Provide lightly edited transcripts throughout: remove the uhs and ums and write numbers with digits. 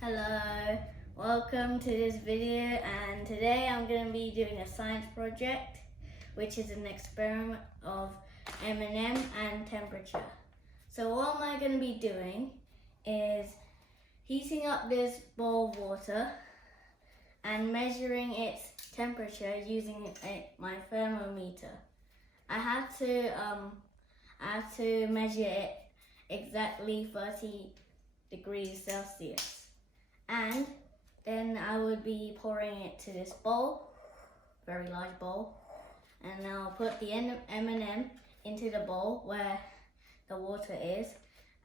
Hello, welcome to this video, and today I'm going to be doing a science project which is an experiment of M&M and temperature. So what am I going to be doing is heating up this bowl of water and measuring its temperature using my thermometer. I had to measure it exactly 30 degrees Celsius. And then I would be pouring it to this bowl, very large bowl, and I'll put the M&M into the bowl where the water is,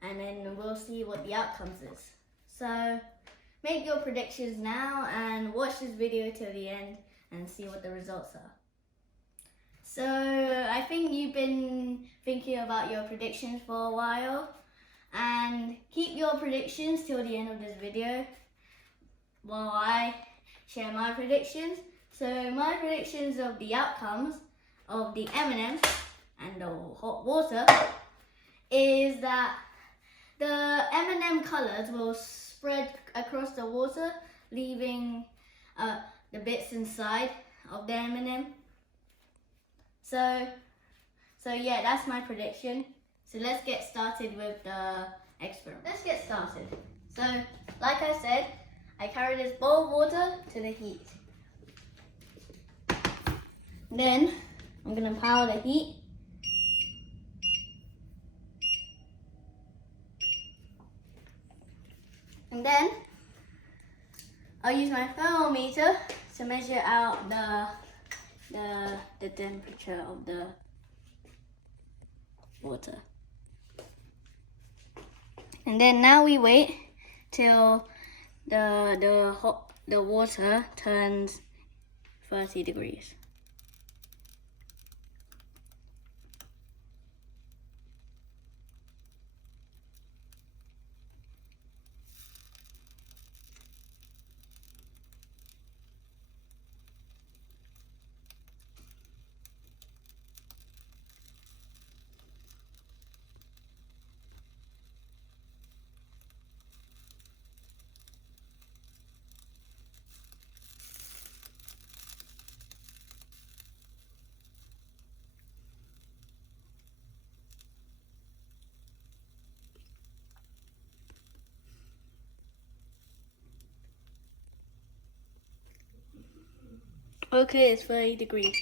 and then we'll see what the outcomes is. So make your predictions now and watch this video till the end and see what the results are. So I think you've been thinking about your predictions for a while, and keep your predictions till the end of this video while I share my predictions. So my predictions of the outcomes of the M&Ms and the hot water is that the M&M colours will spread across the water, leaving the bits inside of the M&M. So yeah, that's my prediction. So let's get started with the experiment. Let's get started. So like I said, I carry this bowl of water to the heat. Then I'm going to power the heat. And then I'll use my thermometer to measure out the temperature of the water. And then now we wait till the water turns 30 degrees. Okay, it's 30 degrees.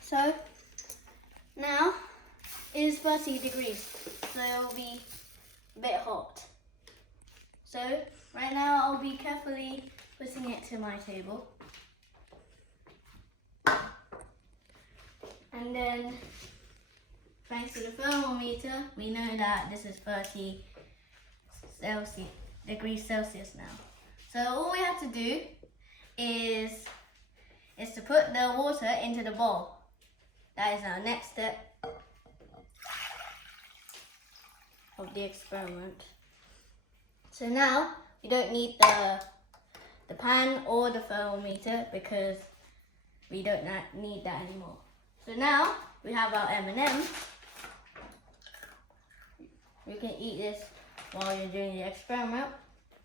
So now it is 30 degrees, so it will be a bit hot. So right now I'll be carefully putting it to my table. And then thanks to the thermometer, we know that this is 30 degrees Celsius now. So all we have to do is to put the water into the bowl. That is our next step of the experiment. So now we don't need the pan or the thermometer because we don't need that anymore. So now we have our M&M. You can eat this while you're doing the experiment.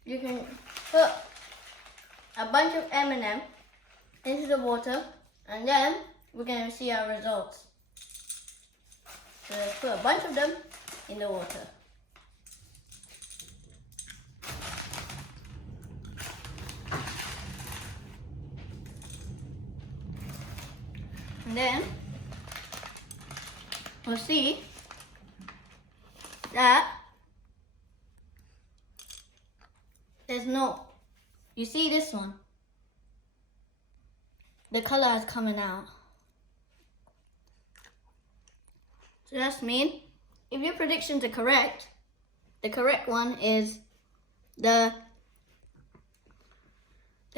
You can put a bunch of M&M into the water, and then we're going to see our results. So let's put a bunch of them in the water. And then we'll see that there's no, you see this one? The color is coming out. So that's mean if your predictions are correct, the correct one is the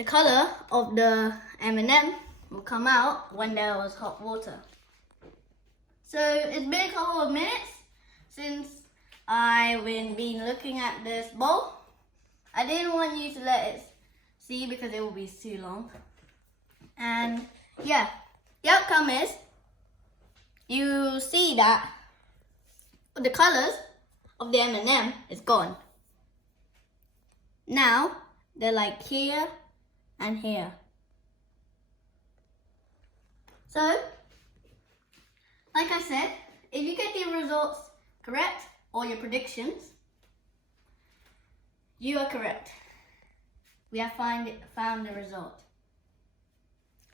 color of the M&M will come out when there was hot water. So it's been a couple of minutes since I've been looking at this bowl. I didn't want you to let it see because it will be too long. And yeah, the outcome is you see that the colors of the M&M is gone. Now they're like here and here. So, like I said, if you get the results correct, or your predictions, you are correct. We have found the result.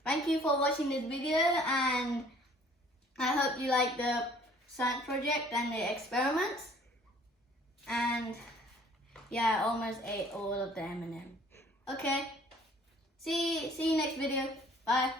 Thank you for watching this video, and I hope you like the science project and the experiments. And yeah, I almost ate all of the M&M. Okay, see you next video. Bye.